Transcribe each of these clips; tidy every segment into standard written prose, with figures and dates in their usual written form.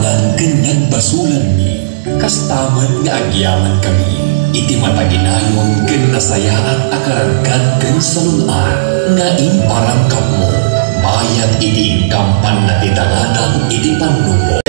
Ganyan basulan ni, kastaman nga agyaman kami, iti mataginayon ken nasaya at akaragkat ken salunan, nga imparangkap mo, bayat iti ingkampan na titangadang iti panubo.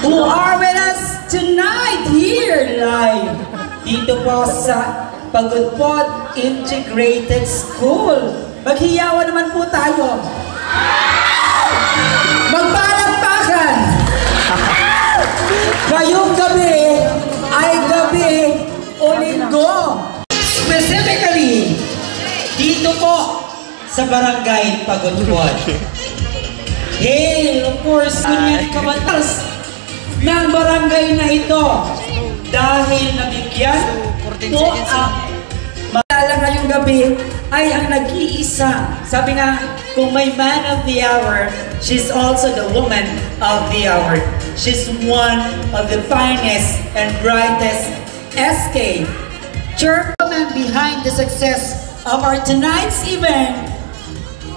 Who are with us tonight here live dito po sa Pagudpod Integrated School. Maghiyawan naman po tayo. Magpalakpakan! Ngayong gabi ay gabi o linggo. Specifically, dito po sa Barangay Pagudpod. Hail, of course, kunyan kabatas ng barangay na ito dahil nabigyan po ang maalala ngayong gabi ay ang nag-iisa. Sabi nga, kung may man of the hour, she's also the woman of the hour. She's one of the finest and brightest SK chairwoman behind the success of our tonight's event.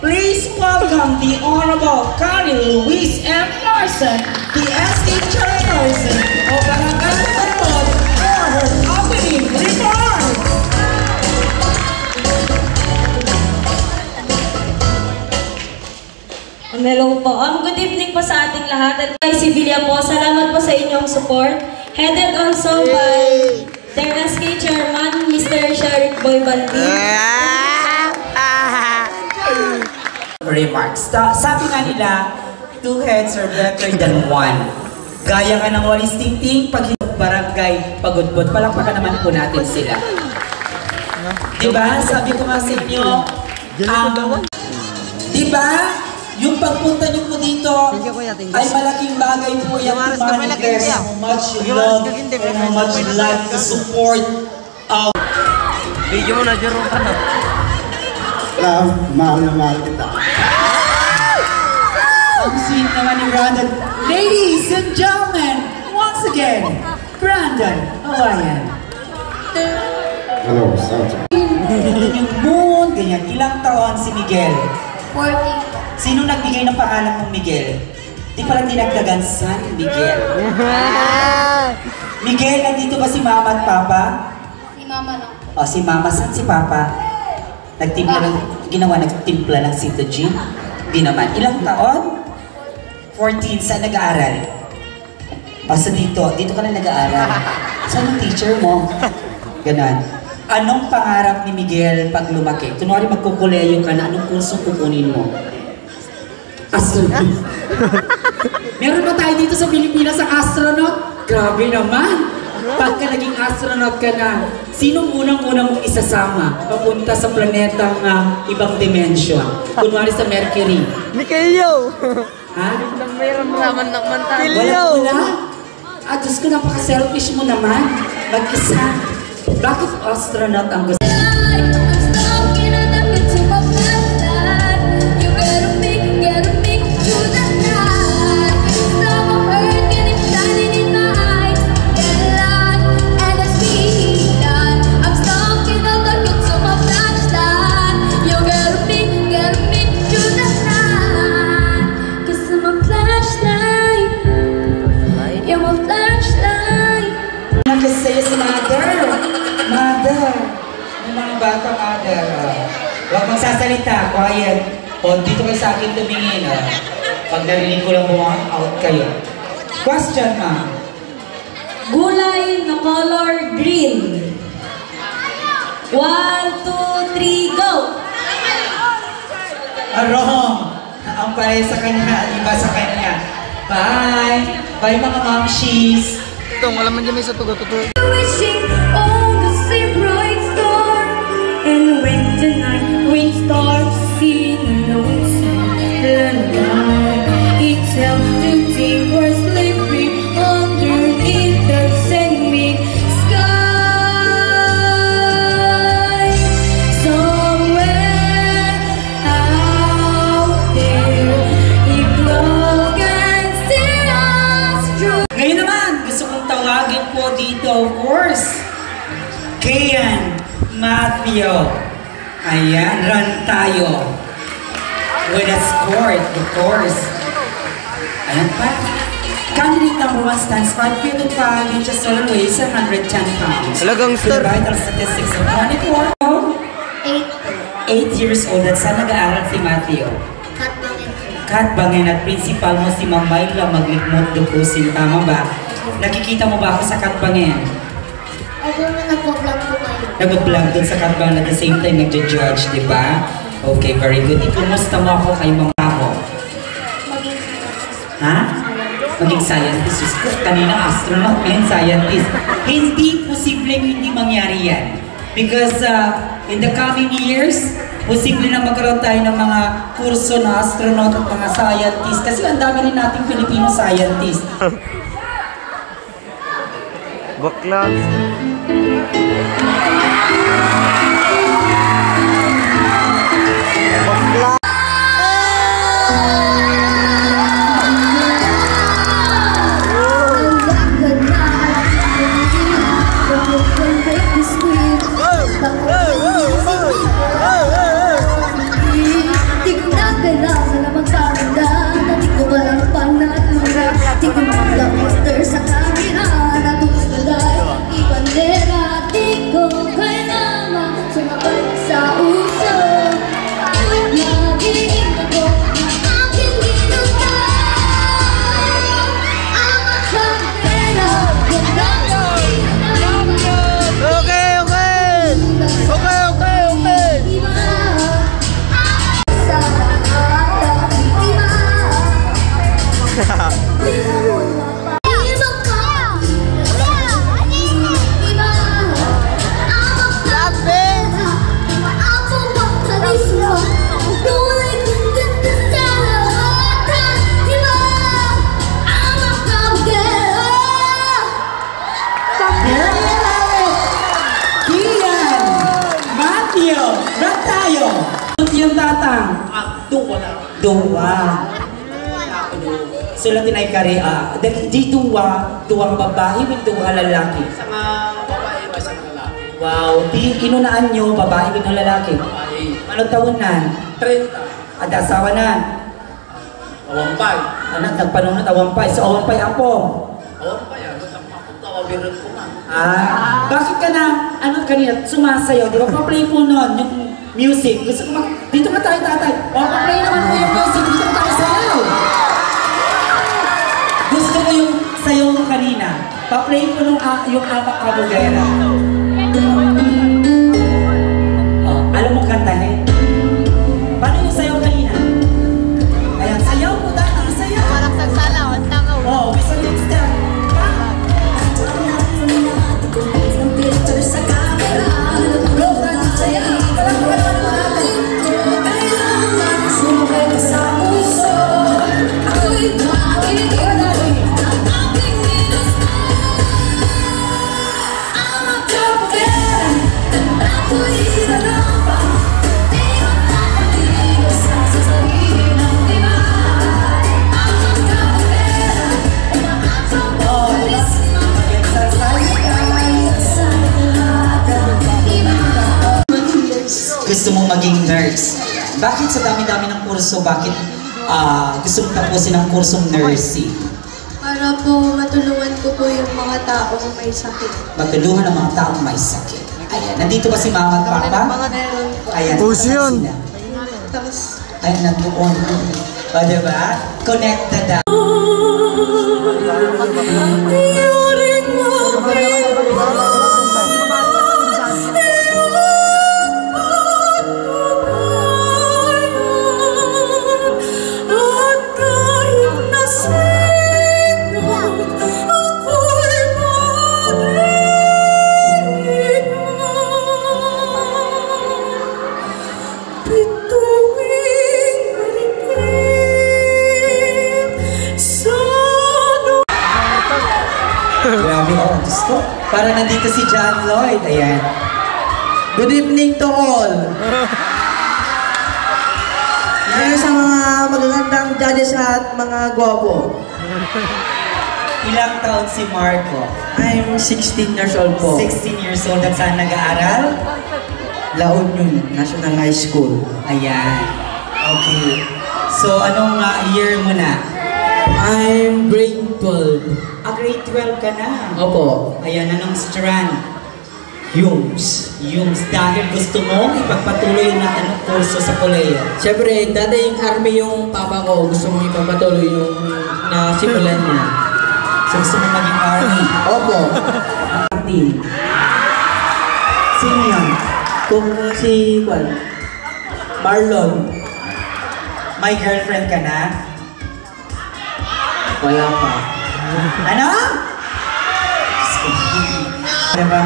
Please welcome the Honorable Carrie Louise M. Larson, the SK Chairperson of Barangay Pagudpod, for her opening remarks. Hello po. Good evening po sa ating lahat. At kay Sibilia po, salamat po sa inyong support. Headed also by their SK Chairman, Mr. Sheriff Boy Balbi. Remarks. Sabi nga nila, two heads are better than one. Gaya nga ng walis tingting, pag barangay Pagudpod, palakpakan naman po natin sila. Diba? Sabi ko nga sa inyo, diba? Yung pagpunta nyo po dito ay malaking bagay po yan to manifest how much you love and how much you like to support our video mo na dyan ka na. Love, mahal na mahal kita. Ang sweet naman ni Brandon. Ladies and gentlemen, once again, Brandon Hawaiian. Hello, Santa. Yung moon, ganyan. Ilang taon si Miguel? 40. Sino nagbigay ng pangalan mong Miguel? Di pala dinagdagan San Miguel. Miguel, nandito ba si Mama at Papa? Si Mama lang. O, si Mama. Saan si Papa? Nagtimpla ng Citogen? Di naman. Ilang taon? 14. Saan nag-aaral? Basta dito. Dito ka na nag-aaral. Saan yung teacher mo? Ganon. Anong pangarap ni Miguel pag lumaki? Kunwari magkukuleyo ka na, anong kurso kukunin mo? Astronaut. Meron ba tayo dito sa Pilipinas ang astronaut? Grabe naman! Pagka naging astronaut ka na, sinong unang-unang mong isasama papunta sa planetang ibang dimension? Kunwari sa Mercury. Mikayo! Ha? Mayroon naman naman tayo. Wala? Ah, Diyos ko, napaka-selfish mo naman. Mag-isa. Bakit astronaut ang gusto? Huwag magsasalita, quiet. O, dito kayo sa akin tumingin. Pag narinig ko lang out kayo. Question, ma'am. Gulay na color green. 1, 2, 3, go! Wrong! Ang pare sa kanya, iba sa kanya. Bye! Bye mga mamshies! Ito, alam mo dyan may sa tugo-tugo. Wishing all the same bright star. And when the night wind starts singing notes, it's hell to think we're sleeping underneath the sending sky. Somewhere out there, if love can steer us through. Ngayon naman, gusto kong tawagin Ayan po dito, of course. Kian, Matthew. Ayan, run tayo. With a score, of course. Ayan pa. Candidate number 1 stands 5 feet and 5 inches tall and weighs 110 pounds. Talagang With vital statistics of 24. 8 years old at saan nag-aaral si Matthew? Katbangin at principal mo si Ma'am Myla Maglikmot Dukusin. Tama ba? Nakikita mo ba ako sa Katbangin? Ako na nag-vlog po kayo. Nag-vlog dun sa Katbangin at the same time nagja-judge, di ba? Okay, very good. Ikumusta mo ako kay Ma'am Ako? Ha? Maging scientist. Kanina astronaut, ngayon scientist. Hindi posibleng hindi mangyari yan. Because in the coming years, posible na magkaroon tayo ng mga kurso na astronaut at mga scientist. Kasi ang dami rin nating Filipino scientist. Bakla. Yung tatang? Duwa. Sila tinay kari, di duwang babae, may duwa lalaki. Sa mga babae ba sa lalaki? Wow, di inunaan nyo, babae o lalaki? Babae. Anong taon na? 30. Asawa na? Awampay. Anak, nagpanunod, awampay. So, awampay ako. Awampay, ano ang tawagin ko na. Bakit ka na, kanina, sumasayaw? Di ba, pa-play po nun, yung music. Gusto ko dito ka tayo, tatay. Pa-play naman po yung music, dito ka tayo sayaw. Gusto ko yung sayaw mo kanina. Pa-play ko yung Amak Kabugera. Alam mo kantahin? Paano yung sayaw kanina? Ayan, sayaw mo dati, sayaw. Parang sagsala, ang tangaw. Gusto yung step. Gusto mong maging nurse. Bakit sa dami-dami ng kurso, bakit gusto mong tapusin ang kursong nursing? Para po matulungan ko po yung mga taong may sakit. Matulungan ang mga taong may sakit. Ayan, nandito ba si Mama at Papa? Meron po. Ayan, Puso yun. Tapos, ayan, nandoon. O, diba? Connected na. Grabe, Diyos ko. Para nandito si John Lloyd. Ayan. Good evening to all. Ayan sa mga magagandang judges at mga gwapo. Ilang taon si Marco? I'm 16 years old po. 16 years old at saan nag-aaral? La Union National High School. Ayan. Okay. So, anong year mo na? I'm grade 12. Grade 12 ka na. Opo. Ayan, anong strand? Yums. Dahil gusto mo ipagpatuloy na kurso sa koleyo. Siyempre, dati yung army yung papa ko. Gusto mo ipagpatuloy yung nasimulan niya. So, gusto mo maging army? Opo. Team. Sino yun? Kung si Marlon. May girlfriend ka na? Wala pa. Ano? Diba?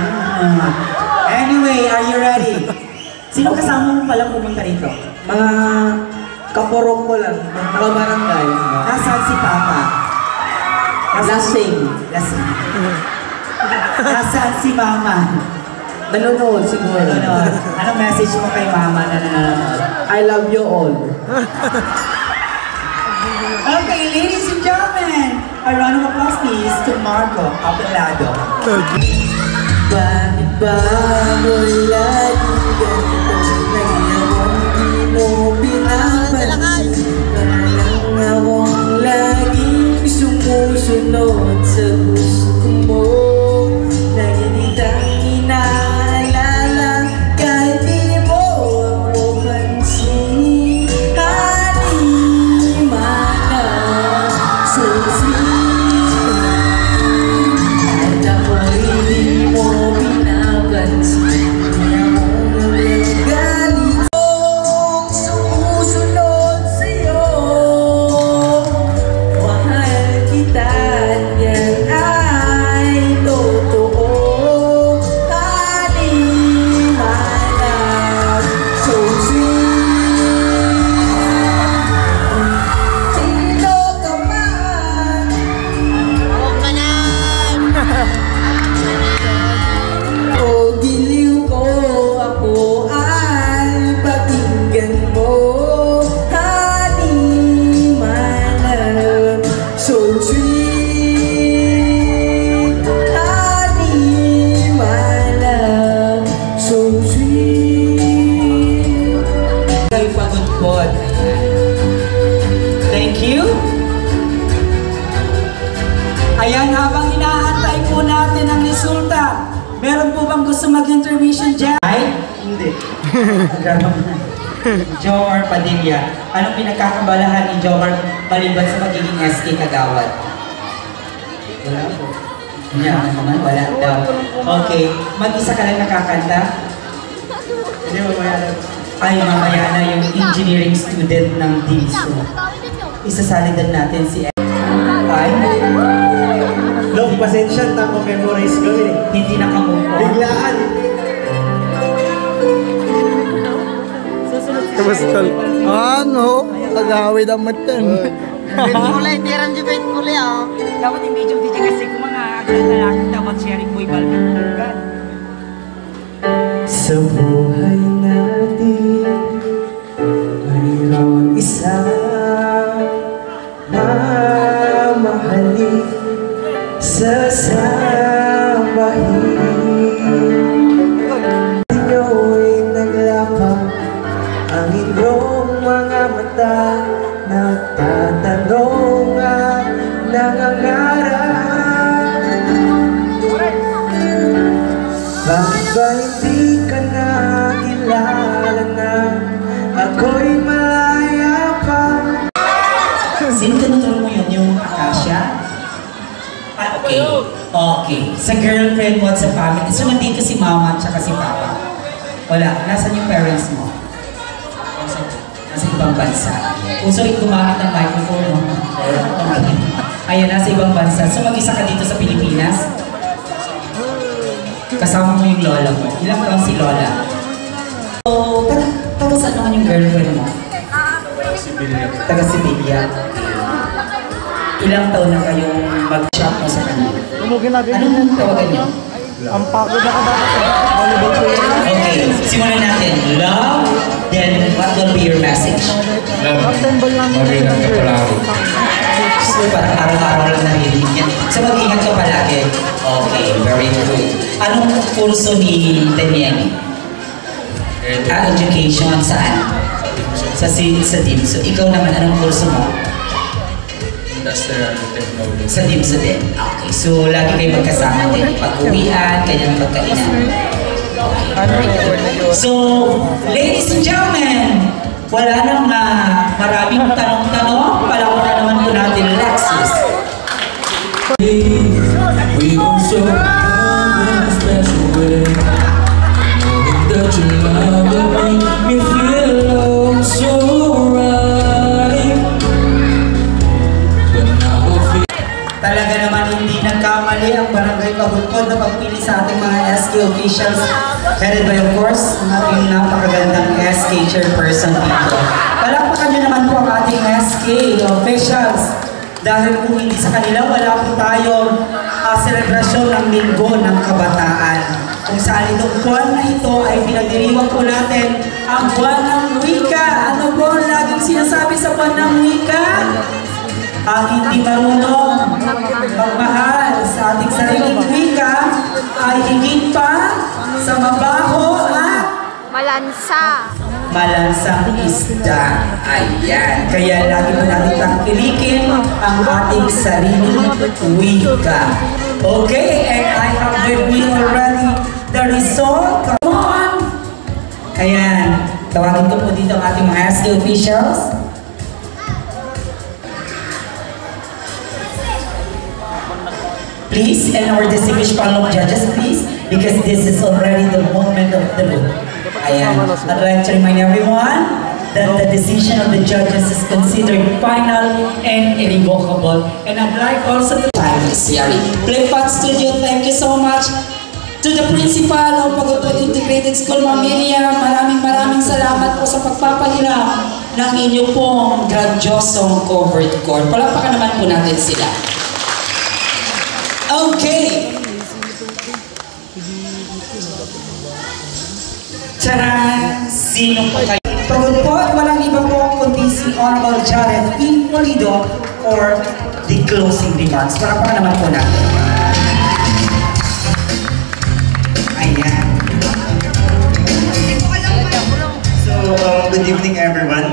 Anyway, are you ready? Sino kasama mo palang pumunta rito? Mga kaporong ko lang. Mga kabarangay. Nasaan si Papa? Lasing. Nasaan si Mama? Nanonood siguro. Anong message mo kay Mama na nanonood? I love you all. Okay, ladies and gentlemen, a round of applause please to Marco Apelado. Bakit ba ako'y laging ganito? Nangyayon di mo pinapansin. Parang akong laging sumusunod sa gusto mo. Naginitang inaalala kahit di mo ako pansin. Halimana, so sweet. At ako'y di mo pinapansin. Kaya akong nagagalit kong sumusunod sa'yo. Mahal kita at yan ay totoo. Halimana, so sweet. Sino ka man? O giliw ko, ako ay pakinggan mo. Halimana, so sweet. Halimana, so sweet. Kay Pagudpod. Thank you. Ayan, habang inaantay po natin ang resulta, meron po bang gusto mag-intermission dyan? Ay? Hindi. Jomar Padilla. Anong pinagkakabalahan ni Jomar maliban sa magiging SK Kagawad? Wala po. Yan naman, wala daw. Okay, mag-isa ka lang nakakanta? Hindi, mamaya na. Ay, mamaya na yung engineering student ng DILSO. Isasalidan natin si Ay, Long pasensya, tama memorize ko eh. hindi nakamove on. Biglaan. Kamusta? Ano? Kagawid ang matan. Dapat yung video kasi kung mga lalaki dapat sharing mo ibalbing bugan. Sa buhay natin, mayroon isang mamahalin sasambahin. Inyo'y naglapang ang inyong mga mata, nagtatanong at nangangarap. Bakit ba hindi ka na kilala na ako'y malaya pa? Sino tinuturo mo yun? Yung Akasha? Okay. Okay. Sa girlfriend mo at sa family. So, nandito si mama at saka si papa. Wala. Nasaan yung parents mo? Nasa ibang bansa. Uso rin gumamit ng microphone mo. Okay. Ayan, nasa ibang bansa. So, mag-isa ka dito sa Pilipinas? Kasama mo yung lola mo. Ilang taon si lola? So, taga saan naman yung girlfriend mo? Taga Sibilia. Ilang taon na kayong mag-shop mo sa kanila? Anong tawagan niyo? Ang pagod na ka dapat. Volleyball player. Okay, simulan natin. Love, then what will be your message? Captain ball lang. Mabilang ka pala ako. mo, parang araw-araw lang narinig yan. So mag-ingat ka palagi. Okay, very good. Anong kurso ni Daniel? Education, saan? Sa DIMSU. Ikaw naman, anong kurso mo? Industrial Technology. Sa DIMSU din. Okay, so lagi kayo magkasama din. Pag-uwian, kanyang pagkainan. Okay. So, ladies and gentlemen, wala nang maraming tanong-tanong. Palawakan naman po natin, Lexus. We were so in a special way. Knowing that your love will make me feel oh so right. But now I feel Talaga naman hindi nagkamali ang Barangay Pagudpod na pagpili sa ating mga SK officials. Headed by, of course, ang ating napakagandang SK chairperson dito. Palakpakan nyo naman po ang ating SK officials. Dahil kung hindi sa kanila, wala po tayong selebrasyon ng Linggo ng Kabataan. Kung saan itong buwan na ito ay pinagdiriwang po natin ang buwan ng wika. Ano po ang laging sinasabi sa buwan ng wika? Ang hindi marunong magmahal sa ating sariling wika ay higit pa sa mabaho at malansang isda. Ayan. Kaya lagi mo natin tangkilikin ang ating sariling wika. Okay, and I have with me already the result. Come on! Ayan. Tawagin ko po dito ang ating mga SK officials. Please, and our distinguished panel of judges, please, because this is already the moment of the look. Ayan. I'd like to remind everyone that the decision of the judges is considered final and irrevocable. And I'd like also to Playpad Studio, thank you so much. To the principal of Pagudpod Integrated School, Ma'am Miriam, maraming salamat po sa pagpapahiram ng inyong pong grandiosong covered court. Palakpakan naman po natin sila. Okay. Tara, sino po kayo? Pagudpod, walang iba po kundi si Honorable Jared P. Polido for the closing remarks. Palakpakan naman po natin. Ayan. So, good evening everyone.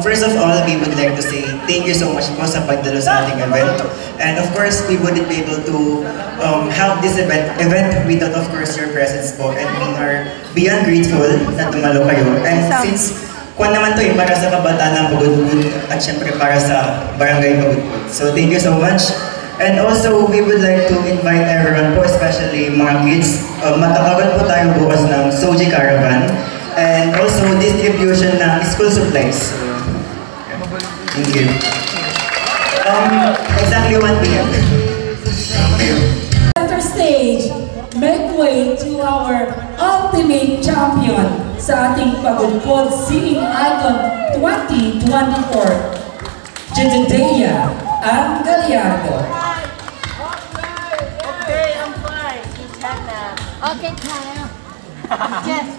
First of all, we would like to say thank you so much po sa pagdalo sa ating event. And of course, we wouldn't be able to have this event without of course your presence po. And we are beyond grateful na dumalo kayo. And since kuwan naman to para sa kabataan ng Pagudpod at syempre para sa Barangay Pagudpod. So thank you so much. And also, we would like to invite everyone po, especially mga kids. Matakagan po tayo bukas ng Soji Caravan. And also, distribution ng school supplies. Thank you. Exactly 1 p.m. Thank you. Center stage, make way to our ultimate champion sa ating Pagudpod Singing Icon 2024, Jedediah Angaliardo. Okay, I'm fine. Okay, Kyle. Yes.